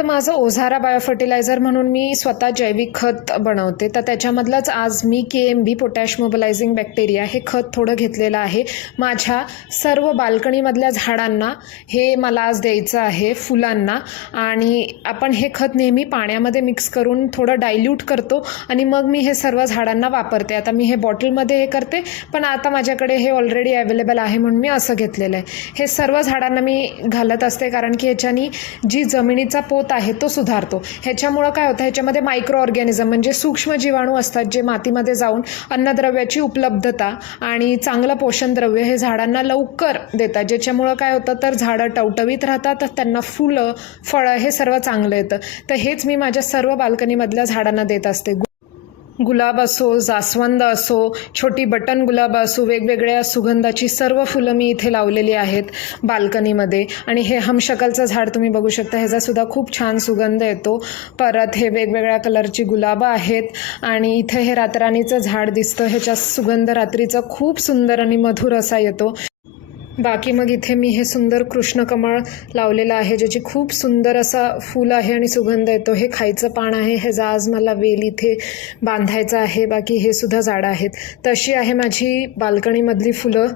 तर माझं ओझारा बायोफर्टिलायझर म्हणून मी स्वतः जैविक खत बनवते. तर त्याच्यामधलंच आज मी K M B potash mobilising bacteria हे खत थोडं घेतलेलं आहे. माझ्या सर्व बाल्कनीमधल्या झाडांना हे मला आज द्यायचं आहे फुलांना. आणि आपण हे खत नेहमी पाण्यामध्ये मिक्स करून थोडं डायल्यूट करतो आणि मग मी हे सर्व झाडांना वापरते. आता मी हे बॉटलमध्ये हे करते पण आता माझ्याकडे हे ऑलरेडी अवेलेबल आहे म्हणून मी असं घेतलेलं आहे. हे सर्व झाडांना मी घालत असते कारण की ह्याच्यानी जी जमिनीचा पोत आहे तो सुधारतो. ह्याच्यामुळं काय होतं? ह्याच्यामध्ये मायक्रो ऑर्गॅनिझम म्हणजे सूक्ष्म जीवाणू असतात जे मातीमध्ये जाऊन अन्नद्रव्याची उपलब्धता आणि चांगलं पोषणद्रव्य हे झाडांना लवकर देतात. ज्याच्यामुळं काय होतं? तर झाडं टवटवीत राहतात त्यांना फुलं फळं हे सर्व चांगलं येतं. तर हेच मी माझ्या सर्व बाल्कनीमधल्या झाडांना देत असते. गुलाब असो जास्वंद असो छोटी बटन गुलाब असो वेगवेगळ्या सुगंधाची सर्व फुलं मी इथे लावलेली आहेत बाल्कनीमध्ये. आणि हे हमशकलचं झाड तुम्ही बघू शकता ह्याचासुद्धा खूप छान सुगंध येतो. परत हे वेगवेगळ्या कलरची गुलाबं आहेत आणि इथे हे रातराणीचं झाड दिसतं ह्याचा सुगंध रात्रीचा खूप सुंदर आणि मधुर असा येतो. बाकी मग इथे मी हे सुंदर कृष्णकमळ लावलेलं आहे ज्याची खूप सुंदर असा फूल आहे आणि सुगंध येतो. हे खायचं पान आहे ह्याचा आज मला वेल इथे बांधायचं आहे बाकी हे सुद्धा झाडं आहेत. तशी आहे माझी बाल्कनीमधली फुलं.